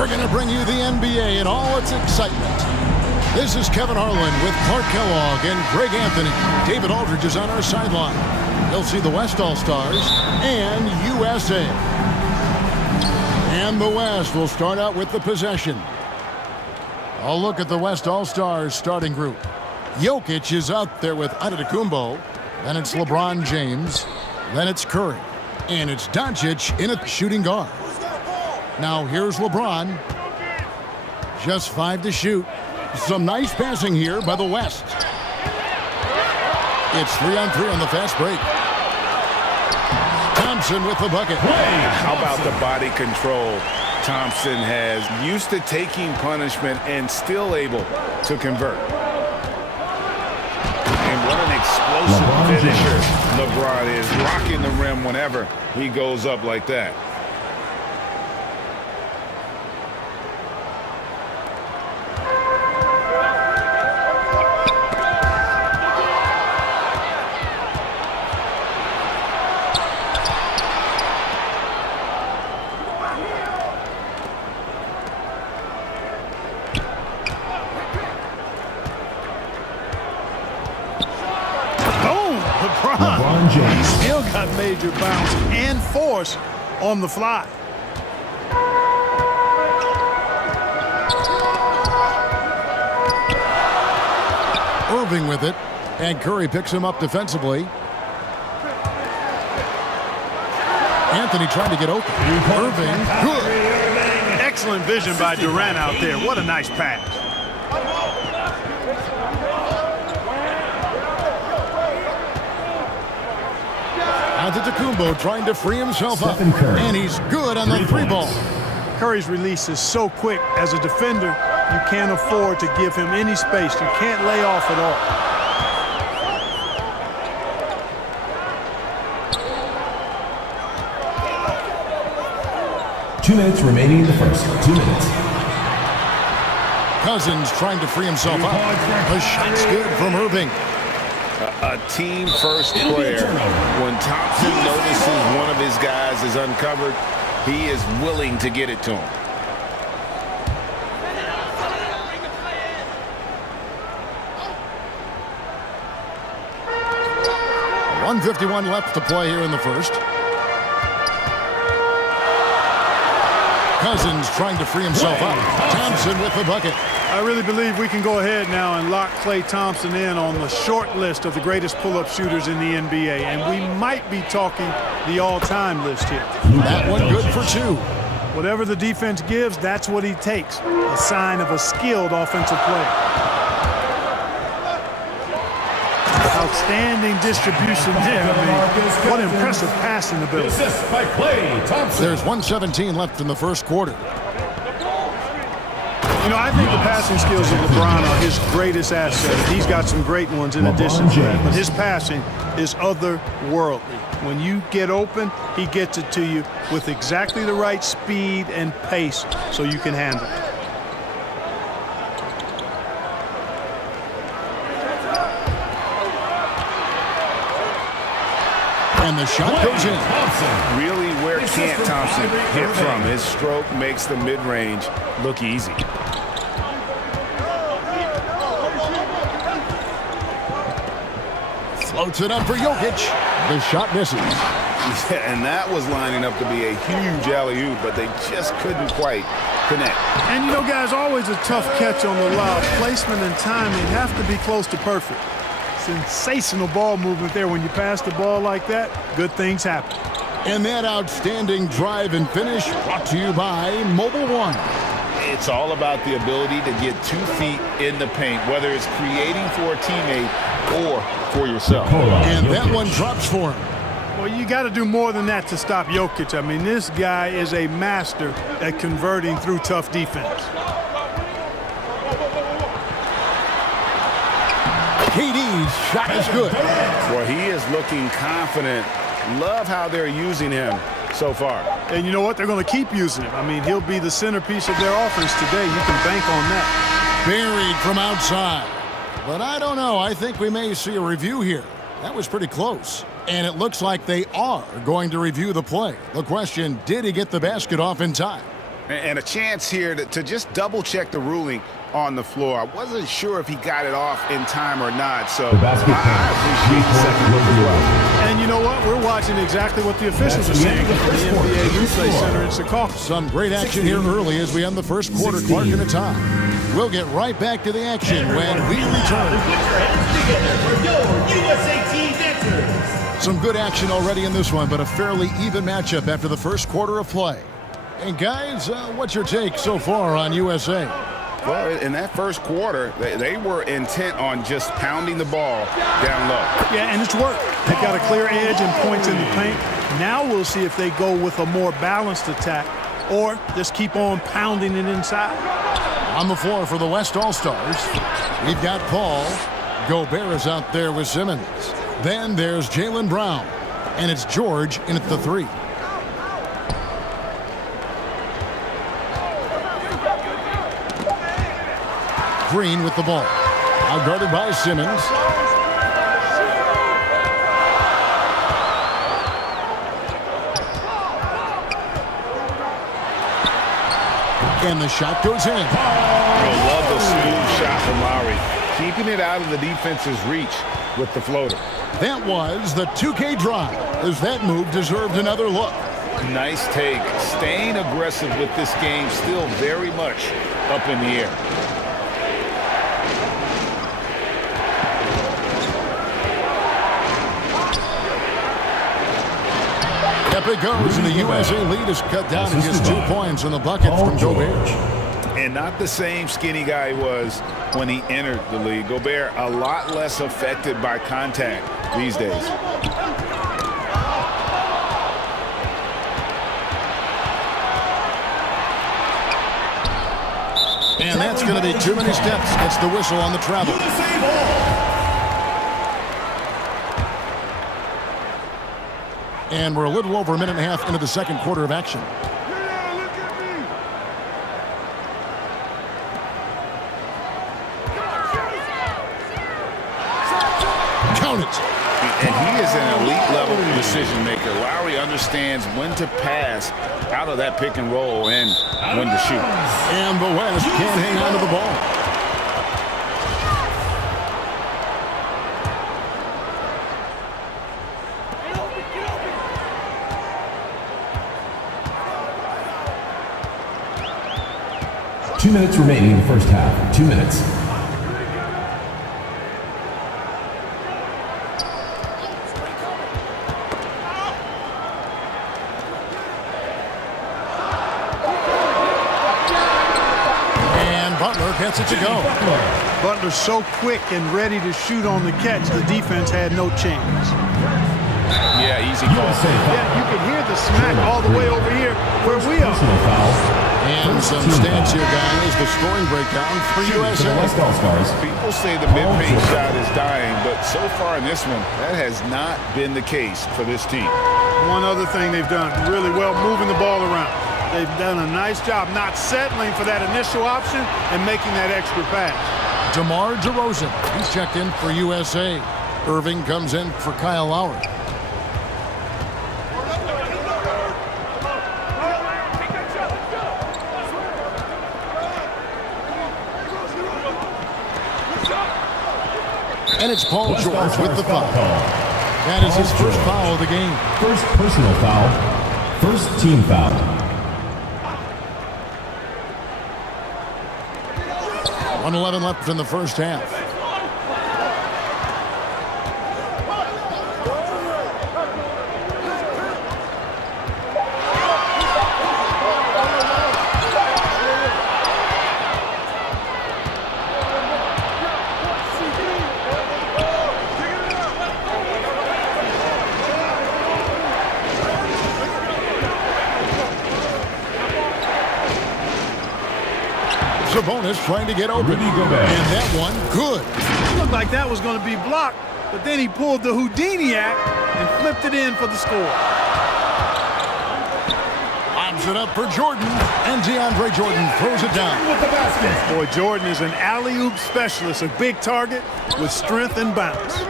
We're going to bring you the NBA and all its excitement. This is Kevin Harlan with Clark Kellogg and Greg Anthony. David Aldridge is on our sideline. He'll see the West All-Stars and USA. And the West will start out with the possession. A look at the West All-Stars starting group. Jokic is out there with Antetokounmpo. Then it's LeBron James. Then it's Curry. And it's Doncic in a shooting guard. Now here's LeBron. Just 5 to shoot. Some nice passing here by the West. It's 3-on-3 on the fast break. Thompson with the bucket. How about the body control Thompson has? Used to taking punishment and still able to convert. And what an explosive finisher LeBron is, rocking the rim whenever he goes up like that. LeBron James still got major bounce and force on the fly. Irving with it, and Curry picks him up defensively. Anthony trying to get open. Irving, good. Excellent vision by Durant out there. What a nice pass. Antetokounmpo trying to free himself up, and he's good on the 3-ball. Curry's release is so quick. As a defender, you can't afford to give him any space. You can't lay off at all. Two minutes remaining in the first. 2 minutes. Cousins trying to free himself up. The shot's good from Irving. A team-first player. When Thompson notices one of his guys is uncovered, he is willing to get it to him. .151 left to play here in the first. Cousins trying to free himself up. Thompson with the bucket. I really believe we can go ahead now and lock Klay Thompson in on the short list of the greatest pull-up shooters in the NBA. And we might be talking the all-time list here. That one good for 2. Whatever the defense gives, that's what he takes. A sign of a skilled offensive player. Outstanding distribution there. I mean, what impressive passing ability. By Klay Thompson. There's 1:17 left in the first quarter. You know, I think the passing skills of LeBron are his greatest asset. He's got some great ones in addition to that, but his passing is otherworldly. When you get open, he gets it to you with exactly the right speed and pace so you can handle it. And the shot goes in. Really, where can't Thompson hit from? His stroke makes the mid-range look easy. Floats it up for Jokic. The shot misses. Yeah, and that was lining up to be a huge alley-oop, but they just couldn't quite connect. And you know, guys, always a tough catch on the lob. Placement and timing have to be close to perfect. Sensational ball movement there. When you pass the ball like that, good things happen. And that outstanding drive and finish brought to you by Mobile One. It's all about the ability to get 2 feet in the paint, whether it's creating for a teammate or for yourself. And that one drops for him. Well, you got to do more than that to stop Jokic. I mean, this guy is a master at converting through tough defense. KD's shot is good. Well, he is looking confident. Love how they're using him so far. And you know what? They're going to keep using him. I mean, he'll be the centerpiece of their offense today. You can bank on that. Buried from outside. But I don't know. I think we may see a review here. That was pretty close. And it looks like they are going to review the play. The question, did he get the basket off in time? And a chance here to just double-check the ruling on the floor. I wasn't sure if he got it off in time or not, so The basket I appreciate the second look as well. And you know what? We're watching exactly what the officials are That's the saying end at of the the first quarter. NBA Replay Score. Center in Secaucus. Some great action here early as we end the first quarter. 16. Clark in a tie. We'll get right back to the action when we return. Put your hands together for your USA Team dancers. Some good action already in this one, but a fairly even matchup after the first quarter of play. And guys, what's your take so far on USA? Well, in that first quarter, they were intent on just pounding the ball down low. Yeah, and it's worked. They've got a clear edge and points in the paint. Now we'll see if they go with a more balanced attack or just keep on pounding it inside. On the floor for the West All-Stars, we've got Paul. Gobert is out there with Simmons. Then there's Jaylen Brown. And it's George in at the three. Green with the ball. Out guarded by Simmons. And the shot goes in. I love the smooth shot from Lowry, keeping it out of the defense's reach with the floater. That was the 2K drive, as that move deserved another look. Nice take. Staying aggressive with this game, still very much up in the air. Up it goes, and the USA lead is cut down to just 2 points in the bucket from Gobert. And not the same skinny guy he was when he entered the league. Gobert a lot less affected by contact these days. And that's going to be too many steps. Gets the whistle on the travel. USA ball. And we're a little over a minute and a half into the second quarter of action. Count it. And he is an elite level decision maker. Lowry understands when to pass out of that pick and roll and when to shoot. And the West can't hang on to the ball. Two minutes remaining in the first half. 2 minutes. And Butler gets it to go. Butler's so quick and ready to shoot on the catch, the defense had no chance. Yeah, easy call. USA foul. Yeah, you can hear the smack all the way over here where we are. Personal foul. And some stats here, guys. The scoring breakdown for For the USA. West All-Stars. People say the mid-range shot is dying, but so far in this one, that has not been the case for this team. One other thing they've done really well, moving the ball around. They've done a nice job not settling for that initial option and making that extra pass. DeMar DeRozan. He's checked in for USA. Irving comes in for Kyle Lowry. And it's Paul George with the foul. That is his first foul of the game. First personal foul. First team foul. 1:11 left in the first half. Sabonis trying to get open. Rudy Gobert. And that one, good. It looked like that was going to be blocked, but then he pulled the Houdini act and flipped it in for the score. Lobs it up for Jordan, and DeAndre Jordan throws it down. With the basket. Boy, Jordan is an alley-oop specialist, a big target with strength and bounce.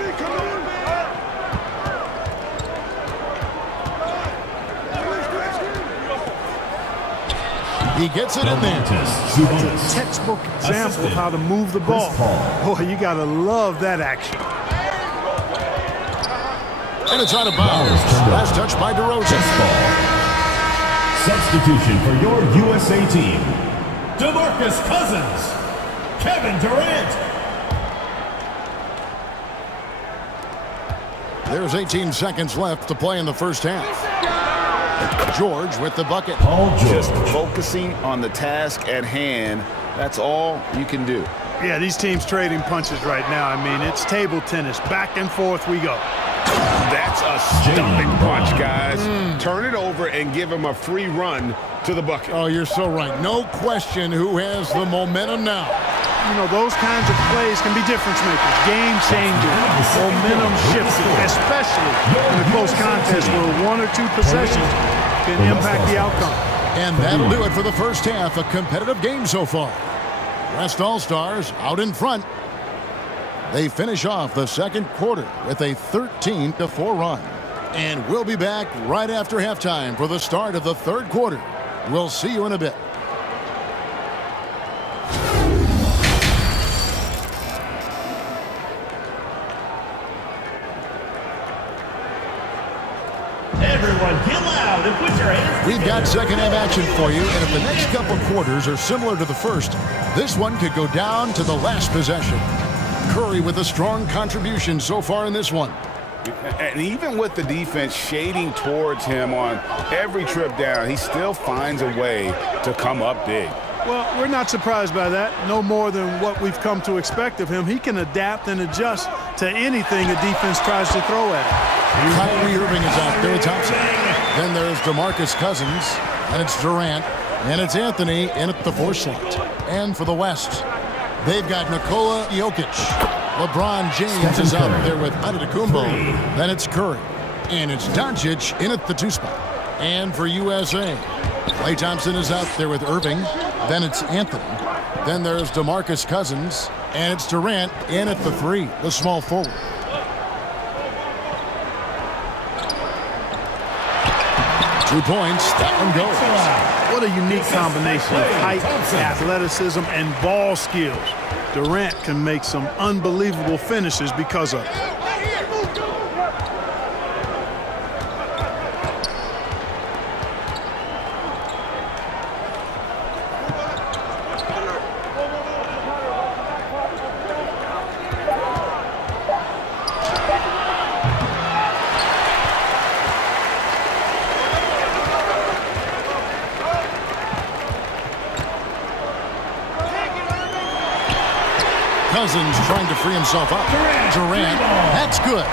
He gets it in there. Zubac. Textbook example of how to move the ball. Boy, you got to love that action. And it's out of bounds. Last touch by DeRozan. Substitution for your USA team. DeMarcus Cousins. Kevin Durant. There's 18 seconds left to play in the first half. George with the bucket. Paul George. Just focusing on the task at hand. That's all you can do. Yeah, these teams trading punches right now. I mean, it's table tennis. Back and forth we go. That's a stomach punch, guys. Turn it over and give him a free run to the bucket. Oh, you're so right. No question who has the momentum now. You know, those kinds of plays can be difference makers, game changers, momentum shifters, especially in a close contest where 1 or 2 possessions can impact the outcome. And that'll do it for the first half. A competitive game so far. West All-Stars out in front. They finish off the second quarter with a 13-4 run. And we'll be back right after halftime for the start of the third quarter. We'll see you in a bit. Everyone get loud and put your hands We've got second half action for you, and if the next couple quarters are similar to the first, this one could go down to the last possession. Curry with a strong contribution so far in this one. And even with the defense shading towards him on every trip down, he still finds a way to come up big. Well, we're not surprised by that. No more than what we've come to expect of him. He can adapt and adjust to anything a defense tries to throw at him. Kyrie Irving is out there with Thompson. Then there's DeMarcus Cousins, and it's Durant, and it's Anthony in at the 4 slot. And for the West, they've got Nikola Jokic. LeBron James is out there with Antetokounmpo. Then it's Curry, and it's Doncic in at the 2 spot. And for USA, Klay Thompson is out there with Irving. Then it's Anthony. Then there's DeMarcus Cousins, and it's Durant in at the 3, the small forward. Two points, that one goes. What a unique combination of height, athleticism, and ball skills. Durant can make some unbelievable finishes because of it. Cousins trying to free himself up. Durant, that's good.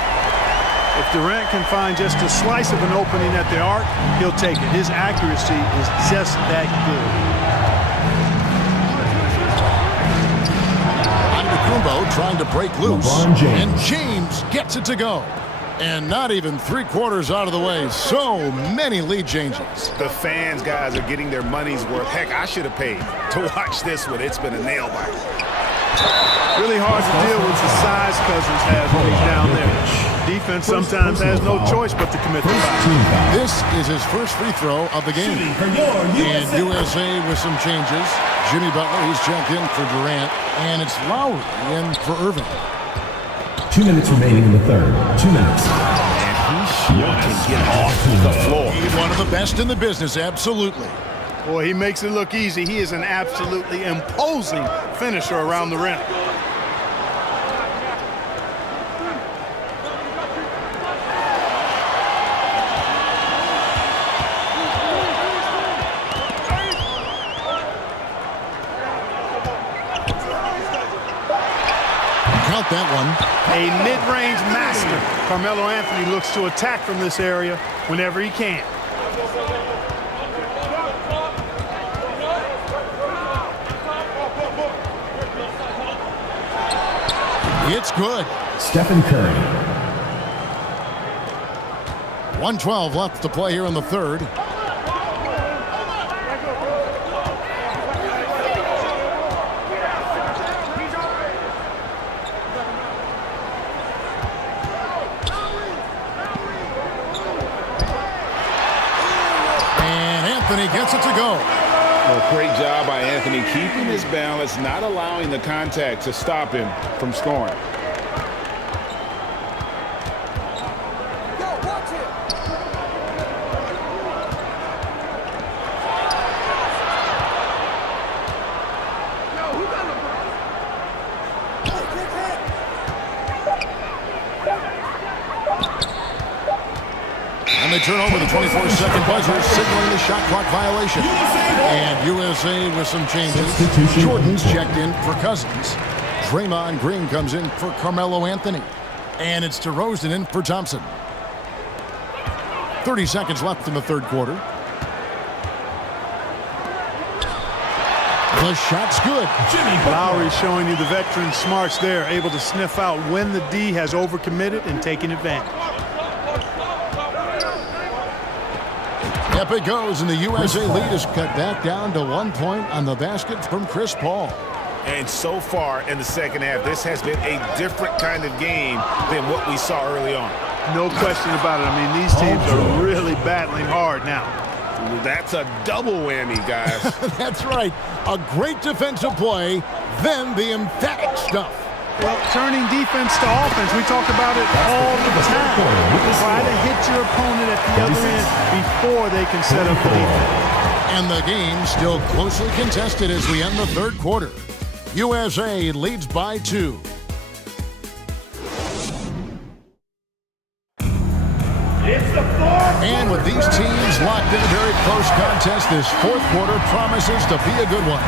If Durant can find just a slice of an opening at the arc, he'll take it. His accuracy is just that good. Antetokounmpo trying to break loose. LeBron James. And James gets it to go. And not even 3/4 out of the way. So many lead changes. The fans, guys, are getting their money's worth. Heck, I should have paid to watch this one. It's been a nail biter. Really hard to deal with the size Cousins has when he's down there. Defense sometimes has no choice but to commit the foul. This is his first free throw of the game. for your And USA. USA with some changes. Jimmy Butler, he's checked in for Durant. And it's Lowry in for Irving. 2 minutes remaining in the third. 2 minutes. The floor. He's one of the best in the business, absolutely. Boy, he makes it look easy. He is an absolutely imposing finisher around the rim. Count that one. A mid-range master. Carmelo Anthony looks to attack from this area whenever he can. It's good. Stephen Curry. 1:12 left to play here in the third. And Anthony gets it to go. Well, great job by Anthony keeping his balance, not allowing the contact to stop him from scoring. And they turn over the 24-second buzzer, signaling the shot clock violation. And USA with some changes. Jordan's checked in for Cousins. Draymond Green comes in for Carmelo Anthony. And it's DeRozan in for Thompson. 30 seconds left in the third quarter. The shot's good. Lowry showing you the veteran smarts there, able to sniff out when the D has overcommitted and taking advantage. Up it goes, and the USA lead is cut back down to 1 point on the basket from Chris Paul. And so far in the second half, this has been a different kind of game than what we saw early on. No question about it. I mean, these teams are really battling hard now. That's a double whammy, guys. That's right. A great defensive play, then the emphatic stuff. Well, turning defense to offense, we talk about it all the time. Try to hit your opponent at the other end before they can set up the defense. And the game still closely contested as we end the third quarter. USA leads by 2. And with these teams locked in a very close contest, this fourth quarter promises to be a good one.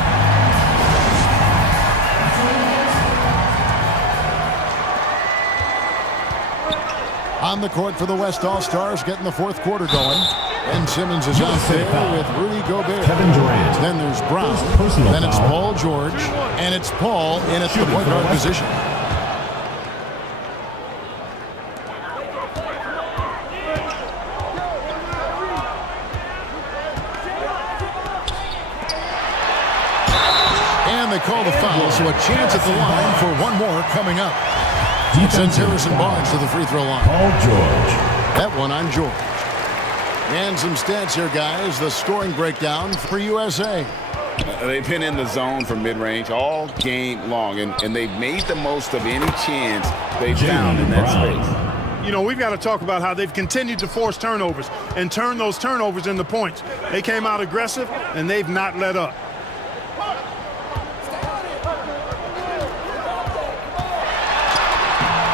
On the court for the West All-Stars, getting the fourth quarter going. Ben Simmons is out there with Rudy Gobert. Kevin Durant. Then there's Brown. Then it's Paul George. And it's Paul in at the point guard position. And they call the foul, so a chance at the line for one more coming up. It sends Harrison Barnes to the free throw line. Paul George. That one on George. And some stats here, guys. The scoring breakdown for USA. They've been in the zone from mid-range all game long, and they've made the most of any chance they found in that space. You know, we've got to talk about how they've continued to force turnovers and turn those turnovers into points. They came out aggressive, and they've not let up.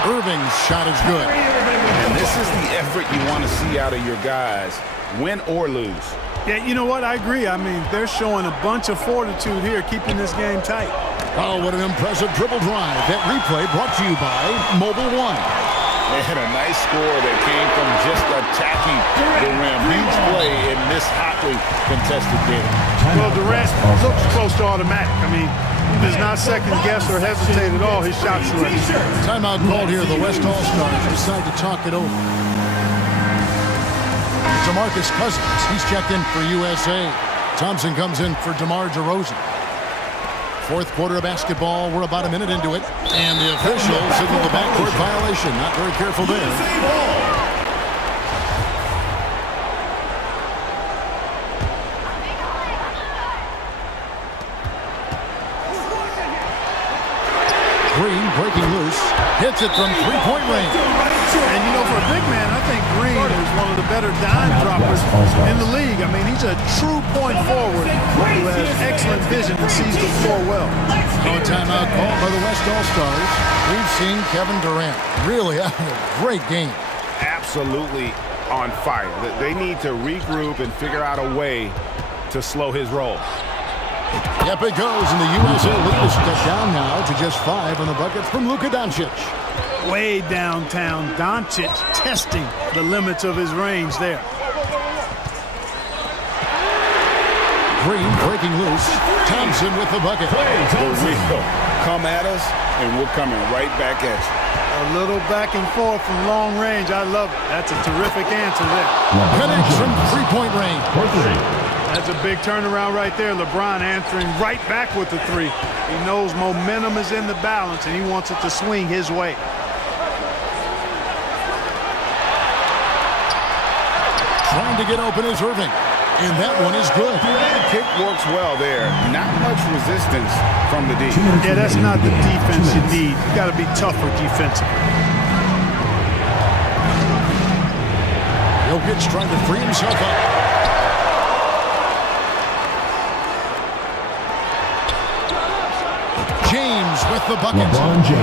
Irving's shot is good. And this is the effort you want to see out of your guys, win or lose. Yeah, you know what? I agree. I mean, they're showing a bunch of fortitude here, keeping this game tight. Oh, what an impressive dribble drive. That replay brought to you by Mobile One. They had a nice score that came from just attacking the rim. Huge play in this hotly contested game. Well, Durant looks close to automatic. I mean, he does not second guess or hesitate at all his shot selection. Timeout called here. The West All-Stars decide to talk it over. DeMarcus Cousins, he's checked in for USA. Thompson comes in for DeMar DeRozan. Fourth quarter of basketball. We're about a minute into it. And the official signaled the backcourt violation. Not very careful there. Green breaking loose. Hits it from three-point range. And, you know, for a big man, I think Green is one of the better dime droppers in the league. I mean, he's a true point forward who has excellent vision and sees the floor well. No timeout called by the West All-Stars. We've seen Kevin Durant really having a great game. Absolutely on fire. They need to regroup and figure out a way to slow his roll. Yep, it goes, and the USA lead is cut down now to just 5 on the bucket from Luka Doncic. Way downtown, Doncic testing the limits of his range there. Green breaking loose. Thompson with the bucket. We'll come at us, and we're coming right back at you. A little back and forth from long range. I love it. That's a terrific answer there. Connects from three-point range. That's a big turnaround right there. LeBron answering right back with the three. He knows momentum is in the balance, and he wants it to swing his way. Trying to get open is Irving. And that one is good. The kick works well there. Not much resistance from the D. Yeah, that's not the defense you need. You got to be tougher defensively. Jokic trying to free himself up. James with the bucket.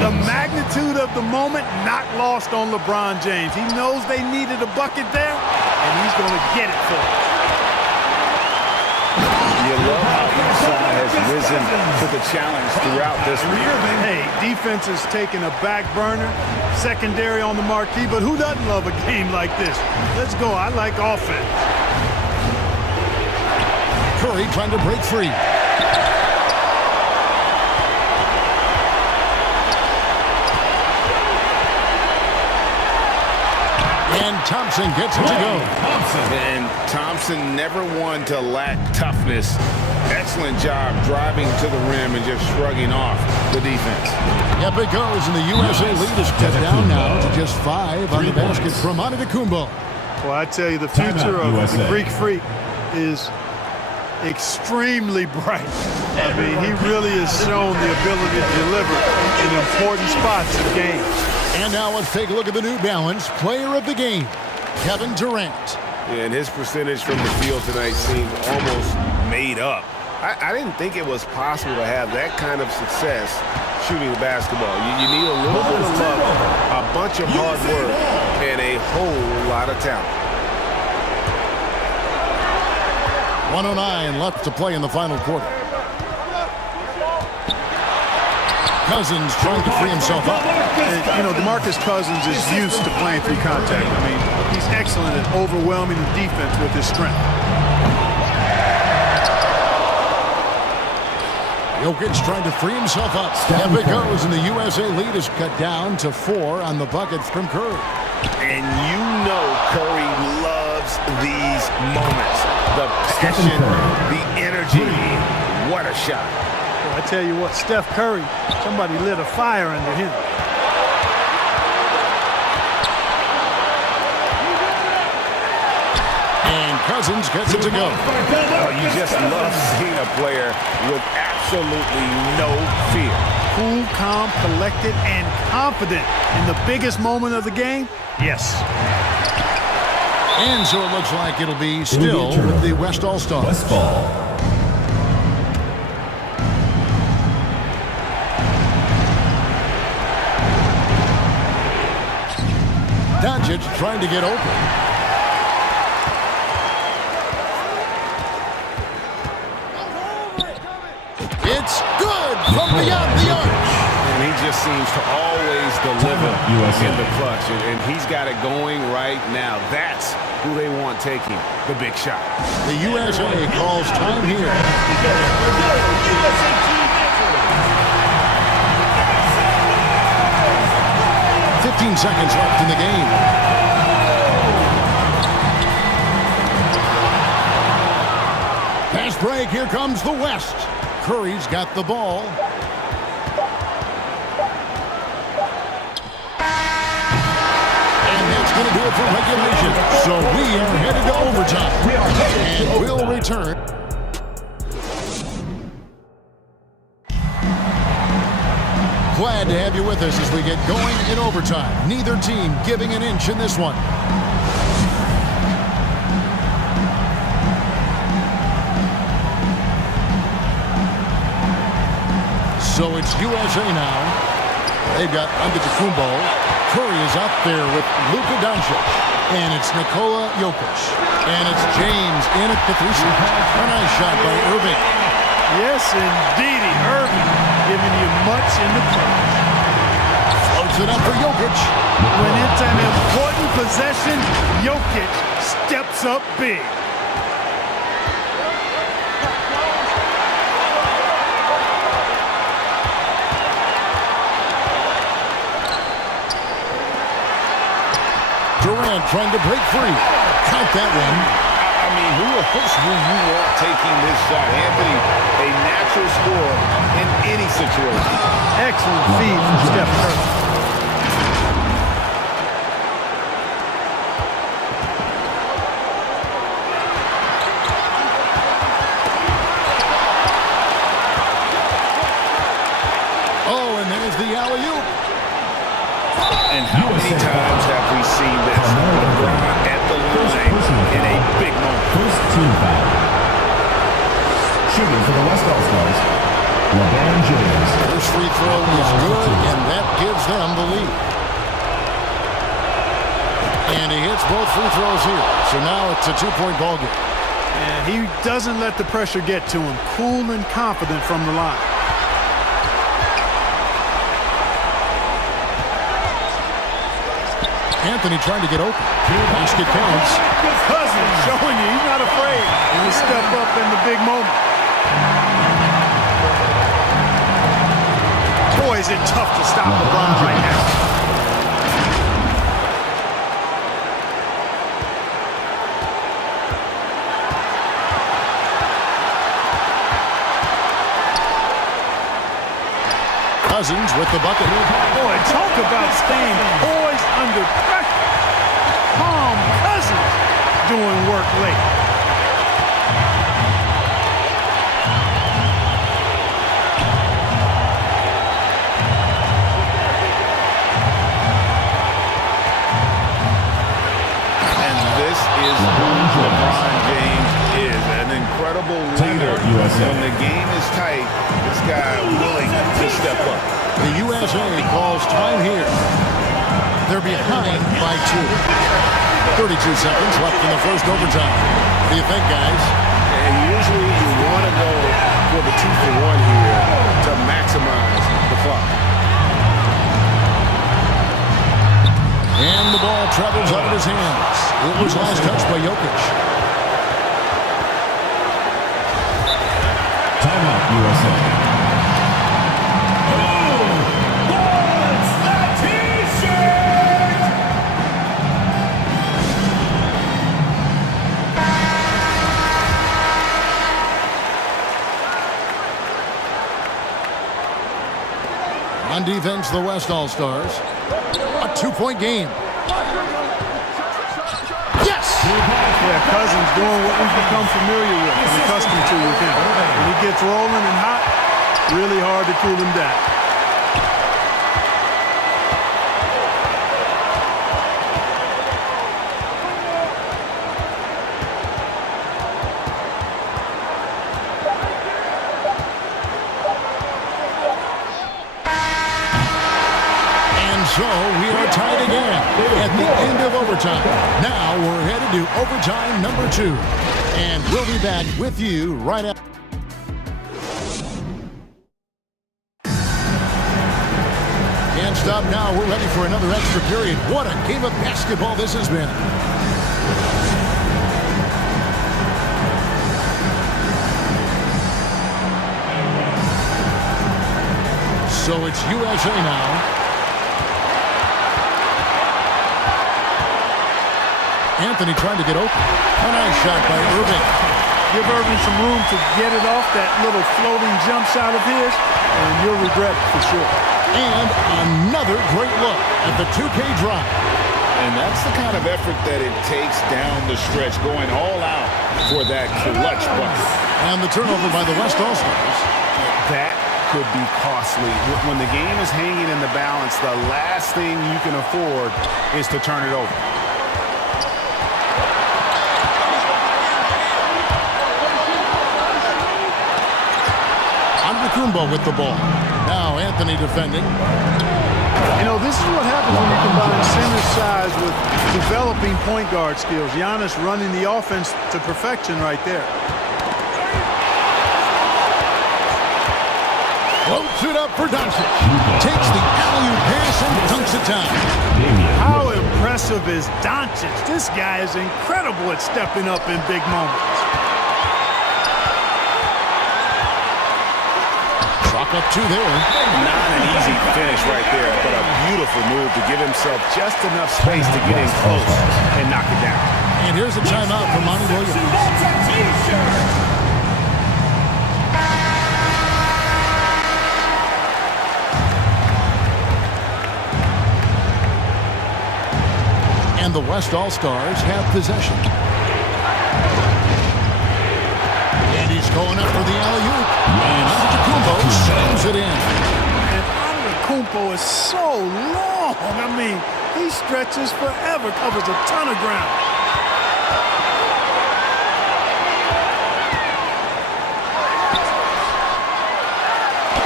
The magnitude of the moment not lost on LeBron James. He knows they needed a bucket there, and he's going to get it for them. You love how each side has risen to the challenge throughout this year. Hey, defense is taking a back burner, secondary on the marquee, but who doesn't love a game like this? Let's go. I like offense. Curry trying to break free. And Thompson gets it to go. And Thompson never one to lack toughness. Excellent job driving to the rim and just shrugging off the defense. Yep, it goes, and the USA lead is cut down now to just 5 on the basket from Antetokounmpo. Well, I tell you, the future of the Greek Freak is extremely bright. I mean, he really has shown the ability to deliver in important spots of games. And now let's take a look at the New Balance player of the game, Kevin Durant. And his percentage from the field tonight seemed almost made up. I didn't think it was possible to have that kind of success shooting the basketball. You need a little bit of luck, a bunch of hard work, and a whole lot of talent. 1:09 left to play in the final quarter. Cousins trying to free himself up. And, you know, DeMarcus Cousins is used to playing through contact. I mean, he's excellent at overwhelming the defense with his strength. Jokic trying to free himself up. Up it goes, and the USA lead is cut down to 4 on the bucket from Curry. And you know Curry loves these moments. The passion, the energy. What a shot. Well, I tell you what, Steph Curry, somebody lit a fire under him. And Cousins gets it to go. Oh, you just love seeing a player with absolutely no fear. Cool, calm, collected, and confident in the biggest moment of the game? Yes. And so it looks like it'll be still with the West All-Stars. West ball. Doncic trying to get open. It's good from beyond the arch. And he just seems to always deliver in the clutch. And he's got it going right now. That's who they want taking the big shot. The USA calls time here. USA team answer. 15 seconds left in the game. Pass break. Here comes the West. Curry's got the ball. And that's going to do it for regulation. So we are headed to overtime. And we'll return. Glad to have you with us as we get going in overtime. Neither team giving an inch in this one. So it's USA now. They've got Antetokounmpo. Curry is up there with Luka Doncic. And it's Nikola Jokic. And it's James in at the 3 shot. A nice shot by Irving. Yes, indeedy. Irving giving you much in the clutch. Floats it up for Jokic. When it's an important possession, Jokic steps up big. Durant trying to break free. Count that one. I mean, who else do you want taking this shot? Anthony, a natural scorer in any situation. Excellent feed from Steph Curry. is the alley-oop. And how many times have we seen this? LeBron at the line in a big moment. First team foul. Shooting for the West All-Stars, LeBron James. First free throw is good, and that gives them the lead. And he hits both free throws here. So now it's a two-point ball game. And he doesn't let the pressure get to him. Cool and confident from the line. Anthony trying to get open. Basket counts. Cousins showing you he's not afraid to step up in the big moment. Boy, is it tough to stop LeBron right now. Cousins with the bucket. Boy, talk about staying poised under pressure. Calm Cousins doing work late. And this is who LeBron James is. An incredible leader. When the game is tight, this guy willing to step up. The USA calls time here. They're behind by 2. 32 seconds left in the first overtime. What do you think, guys? And usually you want to go for the 2-for-1 here to maximize the clock. And the ball travels out of his hands. It was last touched by Jokic. Timeout, USA. On defense, the West All-Stars. A 2-point game. Yes! Yeah, Cousins doing what we've become familiar with and accustomed to with him. When he gets rolling and hot, really hard to cool him down. So we are tied again at the end of overtime. Now we're headed to overtime number 2. And we'll be back with you right after. Can't stop now. We're ready for another extra period. What a game of basketball this has been. So it's USA now. Anthony trying to get open. A nice shot by Irving. Give Irving some room to get it off that little floating jump shot of his, and you'll regret it for sure. And another great look at the 2K drive. And that's the kind of effort that it takes down the stretch, going all out for that clutch bucket. And the turnover by the West All-Stars. That could be costly. When the game is hanging in the balance, the last thing you can afford is to turn it over. Kumbo with the ball. Now Anthony defending. You know, this is what happens when you combine center size with developing point guard skills. Giannis running the offense to perfection right there. Floats it up for Doncic. Takes the alley-oop pass and dunks it down. How impressive is Doncic? This guy is incredible at stepping up in big moments. Up 2 there. Not an easy finish right there, but a beautiful move to give himself just enough space to get in close and knock it down. And here's a timeout for Monty Williams. And the West All-Stars have possession. And he's going up for the alley-oop. And Antetokounmpo slams it in. And Antetokounmpo elbow is so long. I mean, he stretches forever, covers a ton of ground.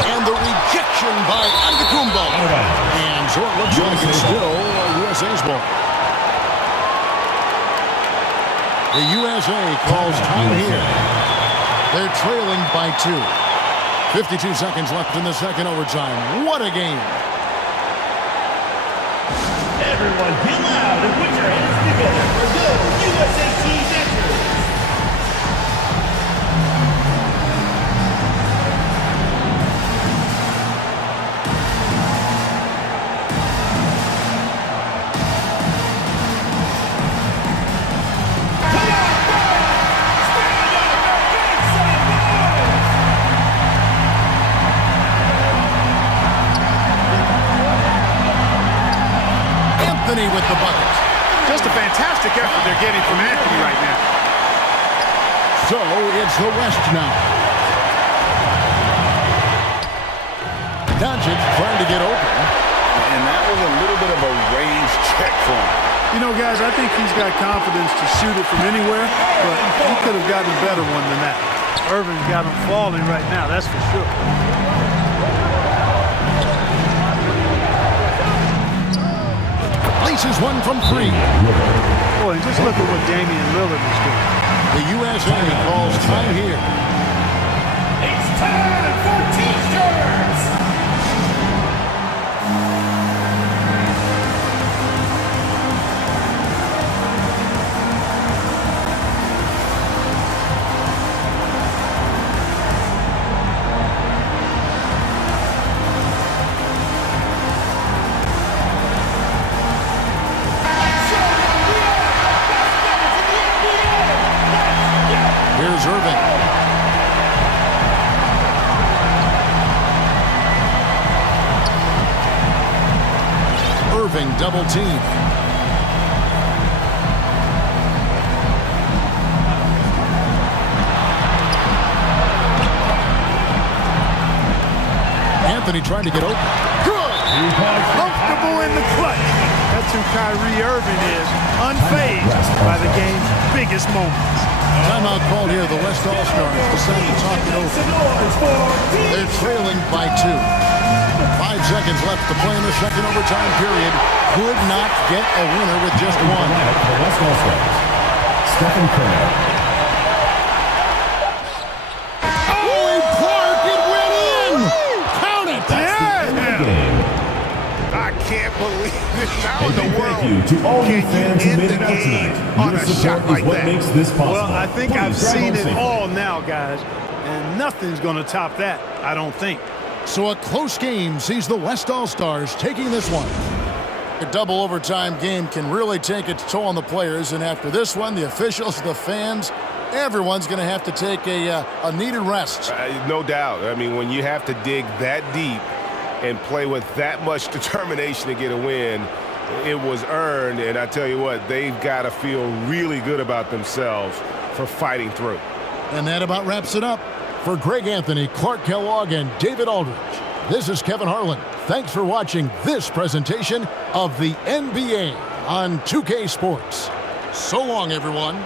And the rejection by Antetokounmpo. And so it looks like it's still USA's ball. The USA calls time here. They're trailing by 2. 52 seconds left in the second overtime. What a game. Everyone get loud and put your hands together for Go USA Team Network. Anthony with the bucket. Just a fantastic effort they're getting from Anthony right now. So it's the West now. Doncic trying to get open. And that was a little bit of a range check for him. You know, guys, I think he's got confidence to shoot it from anywhere, but he could have gotten a better one than that. Irving's got him falling right now, that's for sure. Places one from 3. Boy, just look at what Damian Lillard is doing. The USA calls time here. It's time for T-shirts. Here's Irving. Irving double team. Anthony trying to get open. Good. Comfortable in the clutch. That's who Kyrie Irving is, unfazed by the game's biggest moments. Timeout called here. The West All-Stars decided to talk it over. They're trailing by 2. 5 seconds left to play in the second overtime period. Could not get a winner with just one. The West All-Stars, Stephen Curry. Oh, Clark, it went in! Count it! I can't believe this. How A in big the world thank you to all you can fans you who end made the it out game tonight. on Your a support shot is like what that? makes this possible. Well, I think Please I've drive seen home it safely. all now, guys, and nothing's going to top that, I don't think. So a close game sees the West All-Stars taking this one. A double overtime game can really take its toll on the players, and after this one, the officials, the fans, everyone's going to have to take a needed rest. No doubt. I mean, when you have to dig that deep and play with that much determination to get a win, it was earned, and I tell you what, they've got to feel really good about themselves for fighting through. And that about wraps it up. For Greg Anthony, Clark Kellogg, and David Aldridge, this is Kevin Harlan. Thanks for watching this presentation of the NBA on 2K Sports. So long, everyone.